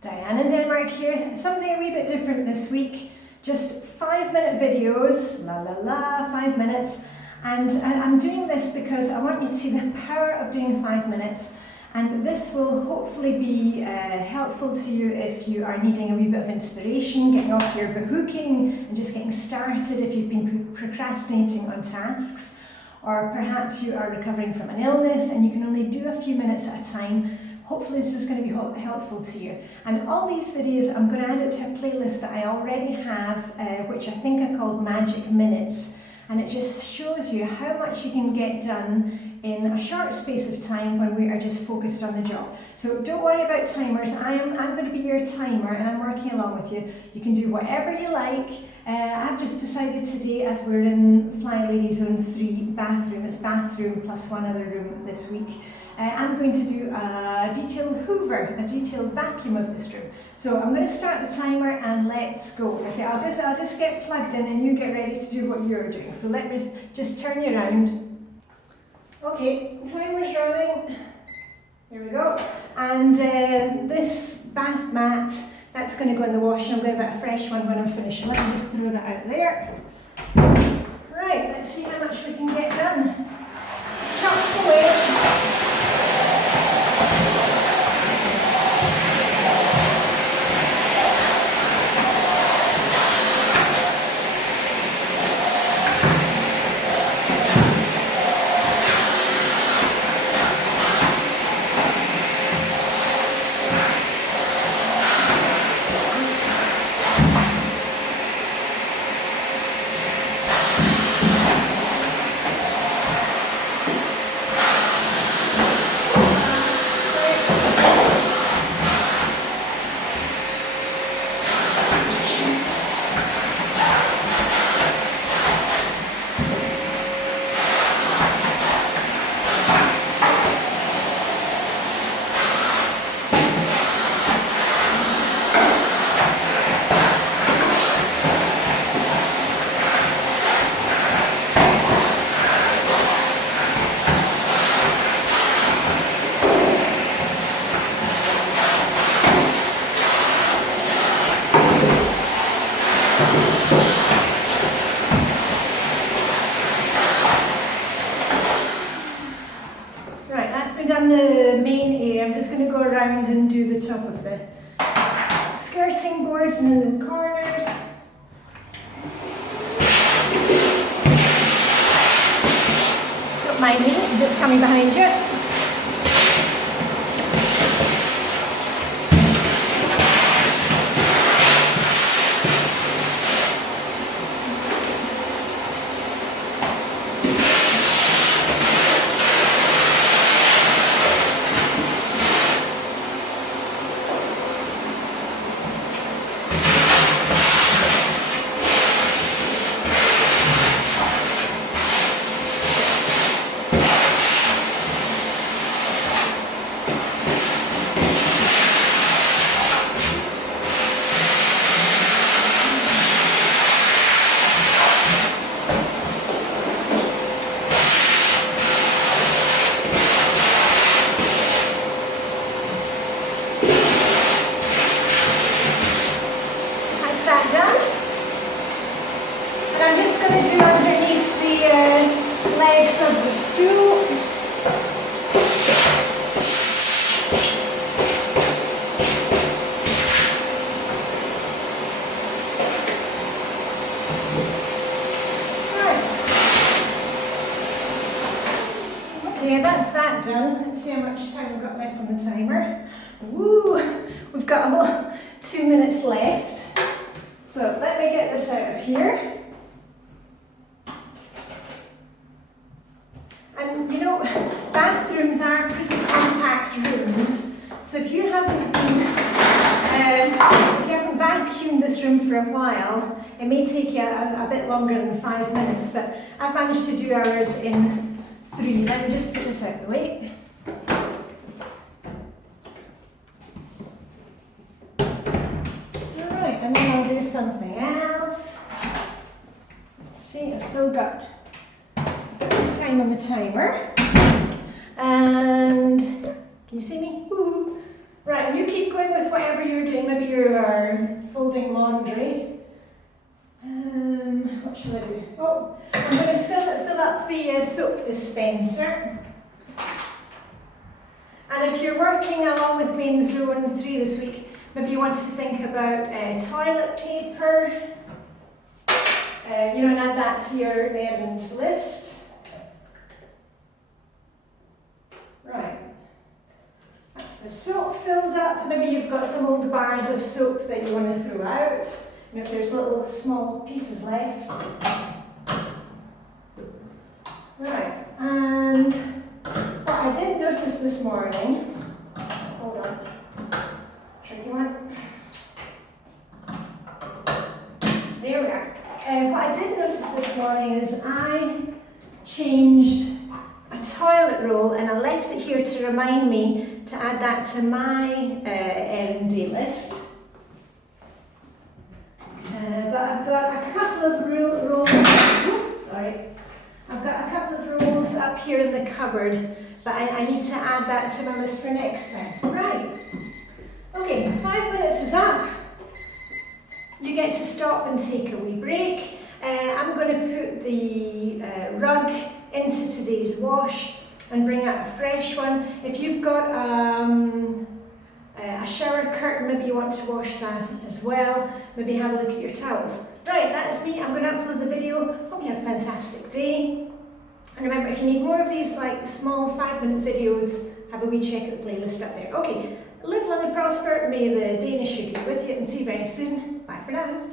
Diane in Denmark here. Something a wee bit different this week. Just 5-minute videos, 5 minutes. And I'm doing this because I want you to see the power of doing 5 minutes. And this will hopefully be helpful to you if you are needing a wee bit of inspiration, getting off your behooking and just getting started if you've been procrastinating on tasks. Or perhaps you are recovering from an illness and you can only do a few minutes at a time. Hopefully this is going to be helpful to you. And all these videos, I'm going to add it to a playlist that I already have, which I think are called Magic Minutes. And it just shows you how much you can get done in a short space of time when we are just focused on the job. So don't worry about timers. I'm going to be your timer and I'm working along with you. You can do whatever you like. I've just decided today, as we're in Flylady Zone 3 bathroom, it's bathroom plus one other room this week. I'm going to do a detailed hoover, a detailed vacuum of this room. So I'm going to start the timer and let's go. Okay, I'll just get plugged in and you get ready to do what you're doing. So let me just turn you around. Okay, timer's running. There we go. And this bath mat, that's going to go in the wash. I'm going to get a fresh one when I'm finished. Let me just throw that out there. Right, let's see how much we can get done. Chops away. The main area. I'm just going to go around and do the top of the skirting boards and in the corners. Don't mind me, I'm just coming behind you. Okay, that's that done. Let's see how much time we've got left on the timer. Woo! We've got about 2 minutes left. So let me get this out of here. And you know, bathrooms are pretty compact rooms. So if you haven't vacuumed this room for a while, it may take you a bit longer than 5 minutes, but I've managed to do ours in 3. Let me just put this out of the way. Alright, and then I'll do something else. Let's see, I've still got time on the timer. And can you see me? Woo! Right, you keep going with whatever you're doing. shall I do? Oh, I'm going to fill up the soap dispenser. And if you're working along with me in Zone 3 this week, maybe you want to think about toilet paper, and add that to your errand list. Right, that's the soap filled up. Maybe you've got some old bars of soap that you want to throw out, and if there's little small pieces left. Right, and what I did notice this morning, hold on, tricky one. There we are. What I did notice this morning is I changed a toilet roll and I left it here to remind me to add that to my errand day list. But I've got a couple of rolls. I've got a couple of rolls up here in the cupboard, but I need to add that to my list for next time. Right. Okay, 5 minutes is up. You get to stop and take a wee break. I'm going to put the rug into today's wash and bring out a fresh one. If you've got a shower curtain, maybe you want to wash that as well. Maybe have a look at your towels. Right, that's me. I'm going to upload the video. Hope you have a fantastic day. And remember, if you need more of these like small 5-minute videos, have a wee check at the playlist up there. Okay, live long and prosper. May the Danish be with you, and see you very soon. Bye for now.